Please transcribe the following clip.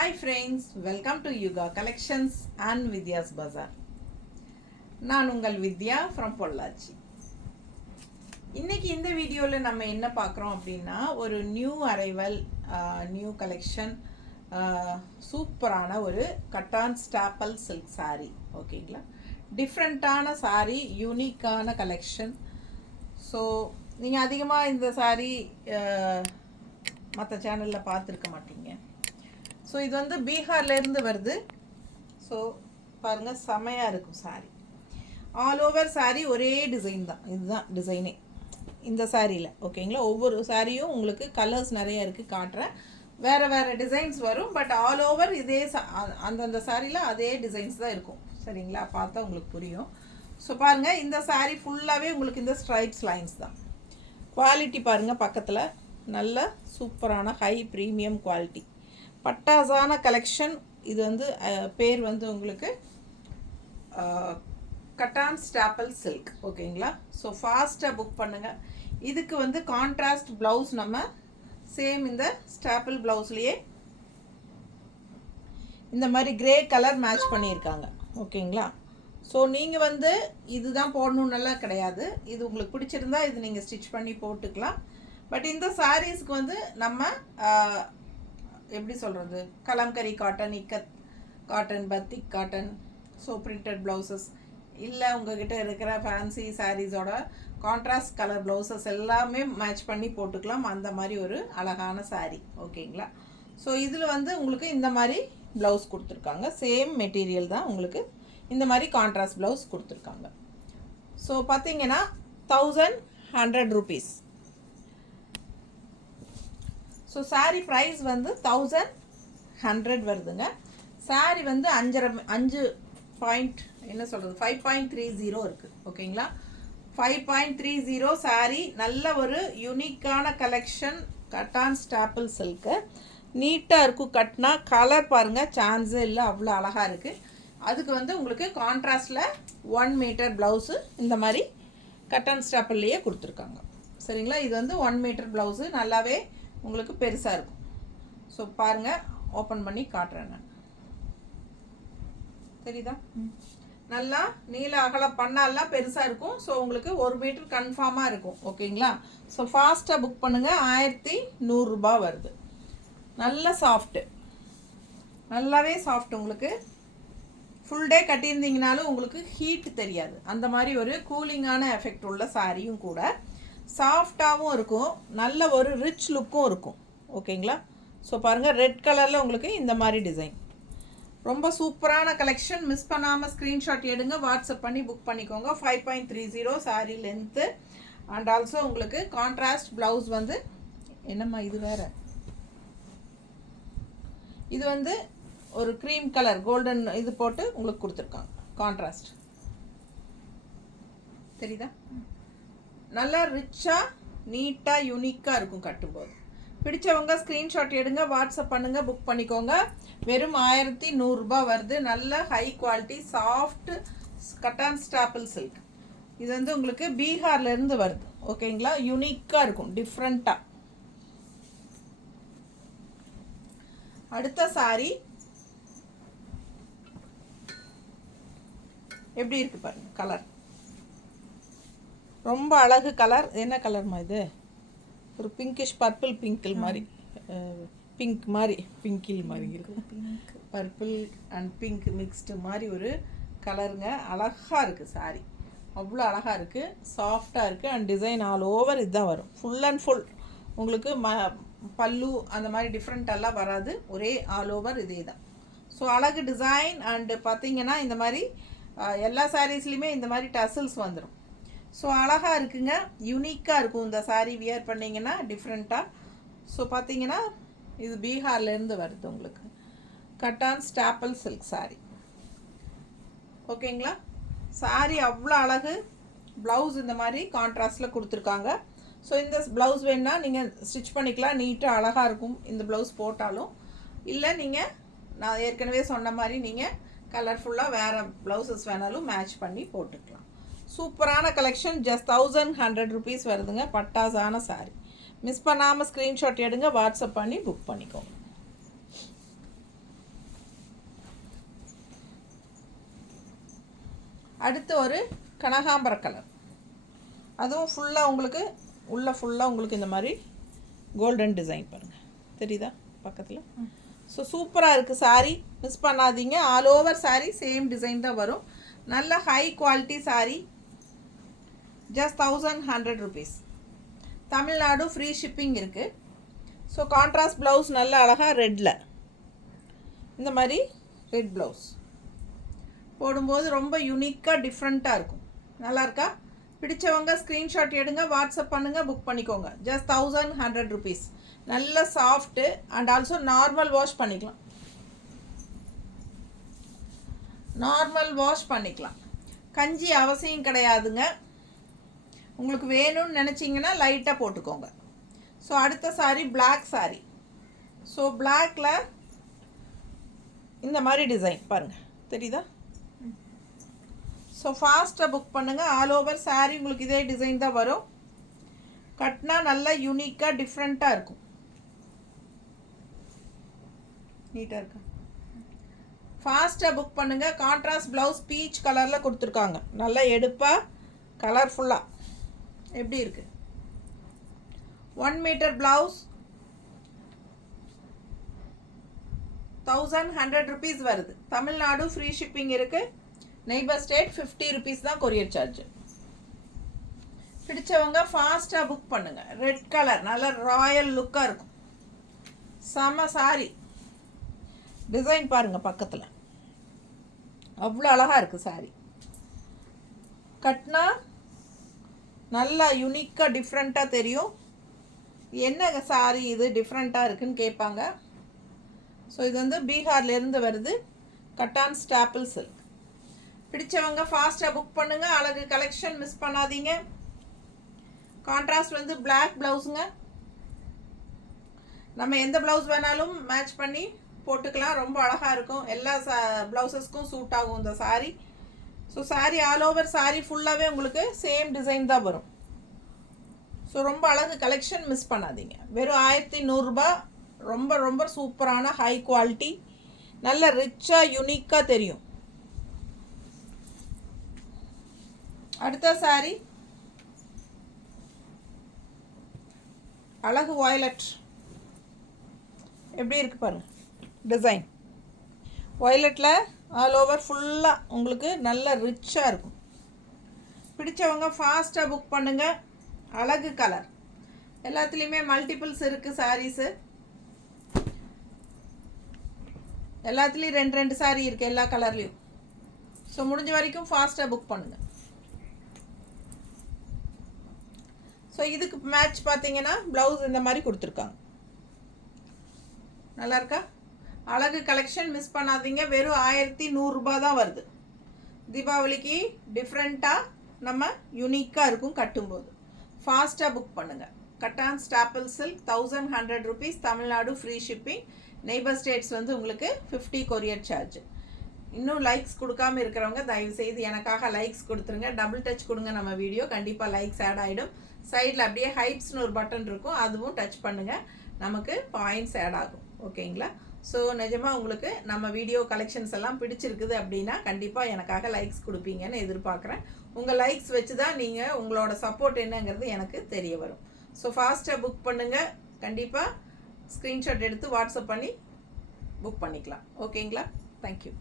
Hi friends, welcome to Yuga Collections and Vidya's Bazaar. நான் உங்கள் வித்யா from Pollachi. இன்னைக்கு இந்த வீடியோவில் நம்ம என்ன பார்க்குறோம் அப்படின்னா ஒரு நியூ அரைவல் நியூ கலெக்ஷன் சூப்பரான ஒரு கட்டான் ஸ்டாப்பல் சில்க் சாரீ. ஓகேங்களா, டிஃப்ரெண்ட்டான சாரீ, யூனிக்கான கலெக்ஷன். ஸோ நீங்கள் அதிகமாக இந்த சாரீ மற்ற சேனலில் பார்த்துருக்க மாட்டீங்க. ஸோ இது வந்து பீகார்லேருந்து வருது. ஸோ பாருங்கள், செமையாக இருக்கும் சாரீ. ஆல் ஓவர் சாரீ ஒரே டிசைன் தான், இதுதான் டிசைனே இந்த சாரியில். ஓகேங்களா, ஒவ்வொரு சாரியும் உங்களுக்கு கலர்ஸ் நிறைய இருக்குது, காட்டுறேன். வேறு வேறு டிசைன்ஸ் வரும், பட் ஆல் ஓவர் இதே அந்தந்த சாரியில் அதே டிசைன்ஸ் தான் இருக்கும். சரிங்களா, பார்த்தா உங்களுக்கு புரியும். ஸோ பாருங்கள், இந்த சாரீ ஃபுல்லாகவே உங்களுக்கு இந்த ஸ்ட்ரைப்ஸ் லைன்ஸ் தான். குவாலிட்டி பாருங்கள், பக்கத்தில் நல்ல சூப்பரான ஹை ப்ரீமியம் குவாலிட்டி பட்டாசான கலெக்ஷன். இது வந்து பேர் வந்து உங்களுக்கு கட்டான் ஸ்டாப்பல் சில்க். ஓகேங்களா, ஸோ ஃபாஸ்ட்டாக புக் பண்ணுங்கள். இதுக்கு வந்து கான்ட்ராஸ்ட் ப்ளவுஸ் நம்ம சேம் இந்த ஸ்டாப்பிள் ப்ளவுஸ்லேயே இந்த மாதிரி கிரே கலர் மேட்ச் பண்ணியிருக்காங்க. ஓகேங்களா, ஸோ நீங்கள் வந்து இதுதான் போடணுன்னெல்லாம் கிடையாது. இது உங்களுக்கு பிடிச்சிருந்தா இது நீங்கள் ஸ்டிச் பண்ணி போட்டுக்கலாம். பட் இந்த சாரீஸ்க்கு வந்து நம்ம எப்படி சொல்கிறது, kalamkari cotton, ikat cotton, batik cotton, so printed blouses, இல்லை உங்கள்கிட்ட இருக்கிற ஃபேன்சி சாரீஸோட கான்ட்ராஸ்ட் கலர் ப்ளவுசஸ் எல்லாமே மேட்ச் பண்ணி போட்டுக்கலாம். அந்த மாதிரி ஒரு அழகான சாரீ. ஓகேங்களா, ஸோ இதில் வந்து உங்களுக்கு இந்த மாதிரி ப்ளவுஸ் கொடுத்துருக்காங்க. சேம் மெட்டீரியல் தான், உங்களுக்கு இந்த மாதிரி கான்ட்ராஸ்ட் ப்ளவுஸ் கொடுத்துருக்காங்க. ஸோ பார்த்தீங்கன்னா 1100 rupees. ஸோ சாரீ ப்ரைஸ் வந்து 1100 வருதுங்க. சாரீ வந்து 5 பாயிண்ட் என்ன சொல்கிறது 5.30 இருக்குது. ஓகேங்களா, 5.30 சாரீ. நல்ல ஒரு யூனிக்கான கலெக்ஷன் கட்டான் ஸ்டாப்பிள் சில்க்கு. நீட்டாக இருக்கும் கட்டினா. கலர் பாருங்கள், சான்ஸே இல்லை, அவ்வளோ அழகாக இருக்குது. அதுக்கு வந்து உங்களுக்கு கான்ட்ராஸ்டில் 1 மீட்டர் ப்ளவுஸு இந்த மாதிரி கட்டான் ஸ்டாப்பிள்லேயே கொடுத்துருக்காங்க. சரிங்களா, இது வந்து 1 மீட்டர் ப்ளவுஸு, நல்லாவே உங்களுக்கு பெருசாக இருக்கும். ஸோ பாருங்கள், ஓப்பன் பண்ணி காட்டுறேன் நான். தெரியுதா, நல்லா நீல அகல பண்ணாலாம் பெருசாக இருக்கும். ஸோ உங்களுக்கு 1 மீட்டர் கன்ஃபார்மாக இருக்கும். ஓகேங்களா, ஸோ ஃபாஸ்ட்டாக புக் பண்ணுங்கள். 1100 ரூபா வருது. நல்ல சாஃப்ட்டு, நல்லாவே சாஃப்ட். உங்களுக்கு ஃபுல் டே கட்டியிருந்தீங்கனாலும் உங்களுக்கு ஹீட் தெரியாது. அந்த மாதிரி ஒரு கூலிங்கான எஃபெக்ட் உள்ள சாரியும் கூட. சாஃப்டாகவும் இருக்கும், நல்ல ஒரு ரிச் லுக்கும் இருக்கும். ஓகேங்களா, ஸோ பாருங்கள், ரெட் கலரில் உங்களுக்கு இந்த மாதிரி டிசைன். ரொம்ப சூப்பரான கலெக்ஷன். மிஸ் பண்ணாமல் ஸ்க்ரீன்ஷாட் எடுங்க, வாட்ஸ்அப் பண்ணி புக் பண்ணிக்கோங்க. 5.30 சாரீ லென்த்து. அண்ட் ஆல்சோ உங்களுக்கு கான்ட்ராஸ்ட் ப்ளவுஸ் வந்து என்னம்மா இது வேறு, இது வந்து ஒரு க்ரீம் கலர் கோல்டன் இது போட்டு உங்களுக்கு கொடுத்துருக்காங்க கான்ட்ராஸ்ட். தெரியுதா, நல்லா ரிச்சாக நீட்டாக யூனிக்காக இருக்கும் கட்டும்போது. பிடிச்சவங்க ஸ்க்ரீன்ஷாட் எடுங்க, வாட்ஸ்அப் பண்ணுங்கள், புக் பண்ணிக்கோங்க. வெறும் 1100 ரூபா வருது. நல்ல high quality soft cotton staple silk. இது வந்து உங்களுக்கு பீகார்லேருந்து வருது. ஓகேங்களா, யூனிக்காக இருக்கும், டிஃப்ரெண்ட்டாக. அடுத்த சாரீ எப்படி இருக்குது பாருங்கள். கலர் ரொம்ப அழகு கலர். என்ன கலர்மா இது, ஒரு பிங்கிஷ் பர்பிள் பிங்கிள் மாதிரி, பிங்க் மாதிரி, பிங்கிள் மாதிரி இருக்குது. பர்பிள் அண்ட் பிங்க் மிக்ஸ்டு மாதிரி ஒரு கலருங்க. அழகாக இருக்குது சாரீ, அவ்வளோ அழகாக இருக்குது, சாஃப்டாக இருக்குது. அண்ட் டிசைன் ஆல் ஓவர் இதுதான் வரும். ஃபுல் அண்ட் ஃபுல் உங்களுக்கு பல்லு அந்த மாதிரி டிஃப்ரெண்ட்டெல்லாம் வராது, ஒரே ஆல் ஓவர் இதே தான். ஸோ அழகு டிசைன். அண்டு பார்த்தீங்கன்னா இந்த மாதிரி எல்லா சாரீஸ்லேயுமே இந்த மாதிரி டசல்ஸ் வந்துடும். ஸோ அழகாக இருக்குங்க, யூனிக்காக இருக்கும். இந்த சாரீ வியர் பண்ணிங்கன்னா டிஃப்ரெண்ட்டாக. ஸோ பார்த்தீங்கன்னா இது பீகார்லேருந்து வருது உங்களுக்கு கட்டான் ஸ்டாப்பிள் சில்க் சாரீ. ஓகேங்களா, சாரீ அவ்வளோ அழகு. ப்ளவுஸ் இந்த மாதிரி கான்ட்ராஸ்டில் கொடுத்துருக்காங்க. ஸோ இந்த ப்ளவுஸ் வேணுன்னா நீங்கள் ஸ்டிச் பண்ணிக்கலாம், நீட்டாக அழகாக இருக்கும் இந்த ப்ளவுஸ் போட்டாலும். இல்லை நீங்கள் நான் ஏற்கனவே சொன்ன மாதிரி நீங்கள் கலர்ஃபுல்லாக வேறு ப்ளவுசஸ் வேணாலும் மேட்ச் பண்ணி போட்டுக்கலாம். சூப்பரான கலெக்ஷன். ஜஸ்ட் 1100 rupees வருதுங்க. பட்டாசான சாரீ. மிஸ் பண்ணாமல் ஸ்க்ரீன்ஷாட் எடுங்க, வாட்ஸ்அப் பண்ணி புக் பண்ணிக்கோங்க. அடுத்து ஒரு கனகாம்பர கலர், அதுவும் ஃபுல்லாக உங்களுக்கு ஃபுல்லாக உங்களுக்கு இந்த மாதிரி கோல்டன் டிசைன் பாருங்கள், தெரியுதா பக்கத்தில்? ஸோ சூப்பராக இருக்குது சாரீ, மிஸ் பண்ணாதீங்க. All over sari same design தான் வரும். நல்ல high quality sari, just 1100 rupees. Tamil Nadu free shipping இருக்குது. ஸோ கான்ட்ராஸ்ட் ப்ளவுஸ் நல்ல அழகாக ரெட்டில் இந்த மாதிரி ரெட் ப்ளவுஸ் போடும்போது ரொம்ப யூனிக்காக டிஃப்ரெண்ட்டாக இருக்கும். நல்லா இருக்கா? பிடிச்சவங்க ஸ்க்ரீன்ஷாட் எடுங்க, வாட்ஸ்அப் பண்ணுங்கள், புக் பண்ணிக்கோங்க. Just 1100 rupees. நல்ல soft and also normal wash பண்ணிக்கலாம். கஞ்சி அவசியம் கிடையாதுங்க. உங்களுக்கு வேணும்னு நினச்சிங்கன்னா லைட்டாக போட்டுக்கோங்க. ஸோ அடுத்த சாரீ பிளாக் சாரீ. ஸோ பிளாக்கில் இந்த மாதிரி டிசைன் பாருங்கள், தெரியுதா? ஸோ ஃபாஸ்ட்டாக புக் பண்ணுங்கள். ஆல் ஓவர் சாரீ உங்களுக்கு இதே டிசைன் தான் வரும். கட்டினா நல்லா யூனிக்காக டிஃப்ரெண்ட்டாக இருக்கும். நீட்டாக இருக்கா? ஃபாஸ்ட்டாக புக் பண்ணுங்கள். கான்ட்ராஸ்ட் ப்ளவுஸ் பீச் கலரில் கொடுத்துருக்காங்க. நல்லா எடுப்பாக கலர்ஃபுல்லாக எப்படி இருக்குது? 1 மீட்டர் ப்ளவுஸ் 1100 rupees வருது. தமிழ்நாடு ஃப்ரீ ஷிப்பிங் இருக்குது. நெய்பர் ஸ்டேட் 50 rupees தான் கொரியர் சார்ஜ். பிடிச்சவங்க ஃபாஸ்ட்டாக புக் பண்ணுங்கள். ரெட் கலர் நல்ல ராயல் லுக்காக இருக்கும். செம சாரி. டிசைன் பாருங்கள் பக்கத்தில், அவ்வளோ அழகாக இருக்குது சாரி. கட்டினா நல்லா யூனிக்காக டிஃப்ரெண்ட்டாக தெரியும். என்ன சாரி இது டிஃப்ரெண்ட்டாக இருக்குதுன்னு கேட்பாங்க. ஸோ இது வந்து பீகார்லேருந்து வருது, கட்டான் ஸ்டாப்பிள் சில்க். பிடிச்சவங்க ஃபாஸ்ட்டாக புக் பண்ணுங்கள். அழகு கலெக்ஷன் மிஸ் பண்ணாதீங்க. கான்ட்ராஸ்ட் வந்து பிளாக் ப்ளவுஸுங்க. நம்ம எந்த ப்ளவுஸ் வேணாலும் மேட்ச் பண்ணி போட்டுக்கலாம். ரொம்ப அழகாக இருக்கும். எல்லா ப்ளவுசஸ்க்கும் சூட் ஆகும் இந்த sari. So sari all over sari ஃபுல்லாகவே உங்களுக்கு சேம் டிசைன் தான் வரும். ஸோ ரொம்ப அழகு கலெக்ஷன், மிஸ் பண்ணாதீங்க. வெறும் 1100 ரூபாய். ரொம்ப ரொம்ப சூப்பரான ஹை குவாலிட்டி, நல்ல ரிச்சாக யூனிக்காக தெரியும். அடுத்த சாரீ அழகு வயலட். எப்படி இருக்குது பாருங்கள் டிசைன். வயலட்டில் ஆல் ஓவர் ஃபுல்லாக உங்களுக்கு நல்ல ரிச்சாக இருக்கும். பிடிச்சவங்க ஃபாஸ்ட்டாக புக் பண்ணுங்கள். அழகு கலர். எல்லாத்துலேயுமே மல்டிபிள்ஸ் இருக்குது சாரீஸு. எல்லாத்துலேயும் 2 சாரீ இருக்குது எல்லா கலர்லேயும். ஸோ முடிஞ்ச வரைக்கும் ஃபாஸ்ட்டாக புக் பண்ணுங்கள். ஸோ இதுக்கு மேட்ச் பார்த்தீங்கன்னா ப்ளவுஸ் இந்த மாதிரி கொடுத்துருக்காங்க. நல்லா இருக்கா? அழகு கலெக்ஷன் மிஸ் பண்ணாதீங்க. வெறும் 1100 ரூபாய் தான் வருது. தீபாவளிக்கு டிஃப்ரெண்ட்டாக நம்ம யூனிக்காக இருக்கும் கட்டும்போது. ஃபாஸ்ட்டாக புக் பண்ணுங்கள். Cotton staple silk 1100 rupees. Tamil Nadu free shipping. Neighbour states வந்து உங்களுக்கு 50 கொரியர் சார்ஜ். இன்னும் லைக்ஸ் கொடுக்காமல் இருக்கிறவங்க தயவுசெய்து எனக்காக லைக்ஸ் கொடுத்துருங்க. டபுள் டச் கொடுங்க, நம்ம வீடியோ கண்டிப்பாக லைக்ஸ் ஆட் ஆகிடும். சைடில் அப்படியே ஹைப்ஸ்னு ஒரு பட்டன் இருக்கும், அதுவும் டச் பண்ணுங்கள், நமக்கு பாயிண்ட்ஸ் ஆட் ஆகும். ஓகேங்களா? ஸோ நிஜமாக உங்களுக்கு நம்ம வீடியோ கலெக்ஷன்ஸ் எல்லாம் பிடிச்சிருக்குது அப்படின்னா கண்டிப்பாக எனக்காக லைக்ஸ் கொடுப்பீங்கன்னு எதிர்பார்க்குறேன். உங்கள் லைக்ஸ் வச்சு தான் நீங்கள் உங்களோட சப்போர்ட் என்னங்கிறது எனக்கு தெரிய வரும். ஸோ ஃபாஸ்ட்டாக புக் பண்ணுங்கள். கண்டிப்பாக ஸ்க்ரீன்ஷாட் எடுத்து வாட்ஸ்அப் பண்ணி புக் பண்ணிக்கலாம். ஓகேங்களா? தேங்க்யூ.